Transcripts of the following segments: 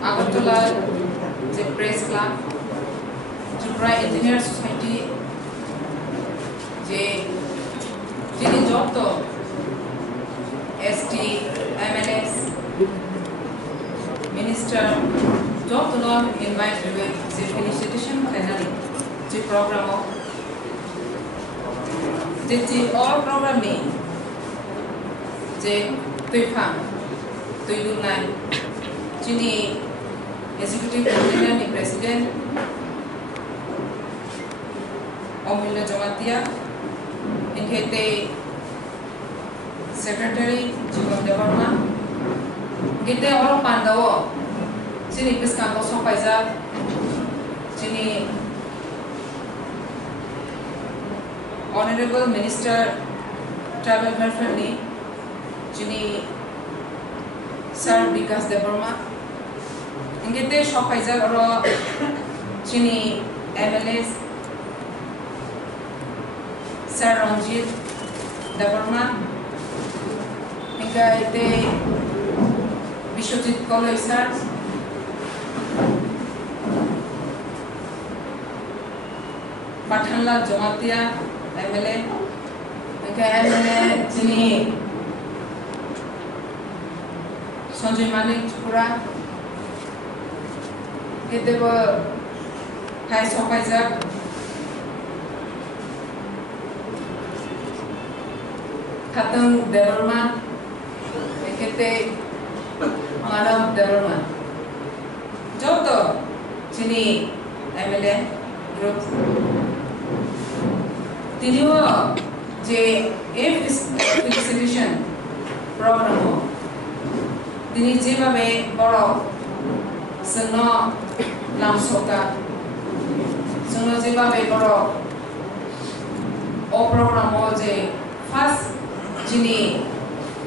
Agartala, the press club, Tipra Engineer Society, Jini Jotto, ST, MLS, Minister, Jotto Lord invite the felicitation plenary, the program of the all program name, the Tipra, the United, Jini Executive Engineer President MLA Nandita Debbarma, Secretary Tipra Debbarma, Gite all Pandawo, Jini Piskango Sopaisa, Jini Honorable Minister Travel Welfare, Jini Sir Vikas Debbarma, Ingete Shopaisa or Jini MLAs Sir Ranjit Debbarma, Ingate Bishojit College Sir, Pathanla Jomatia MLA, MLA Jini Sanjay Malik Pura, Gite were High Sopaisa. Khatang Debbarma, Ekete Madam Debbarma, Joto Jini MLA Group, Tiniwa J felicitation program, Tini Jibabe Boro, Sano Lamsoka, Sano Jibabe Boro, O program J first. Jini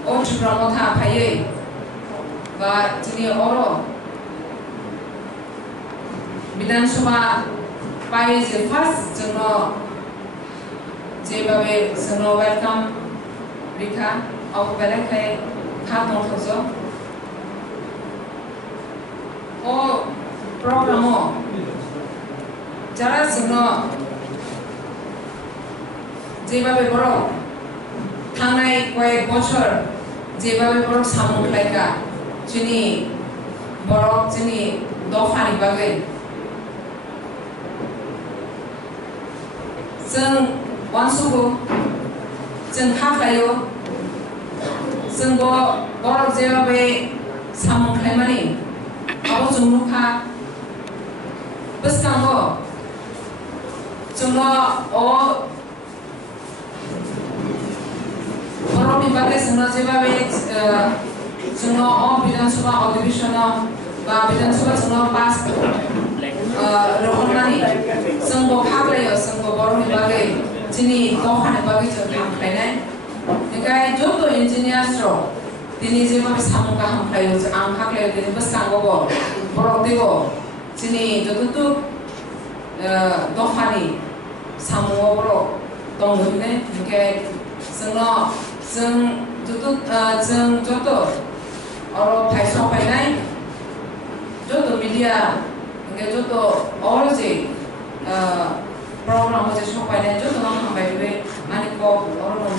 Tipra Motha Paye, but Jini Oro Bidan Shuma Paye is first to know Jebabe Sano welcome Rika of Beleke Katon Tozo. O Programo Jara Sino Jebabe Boro. Tangai koi bosor, jebabe borok samung laika, jini borok jini dofani bagai. Jeng wansugo, jeng hak layo, jeng borok jebabe samung laimani, abo jumluka, beskango, jumlo o Borok ibadah semua jebabe semua Bidan Sabha Audition ba Bidan Sabha semua pas rokon nani semua hak layo semua borok ibadah jini tohan ibadah jauh hamklai nai jodoh engineer stro dini jebabe samuka hamklai ang hak layo dini besang gobo borok dego jini jodoh tu tohani samu borok tong ne semua Jeng jodoh orang paisong painai jodoh media enggak jodoh orang sih program macam painai jodoh orang hambai dulu manik kok orang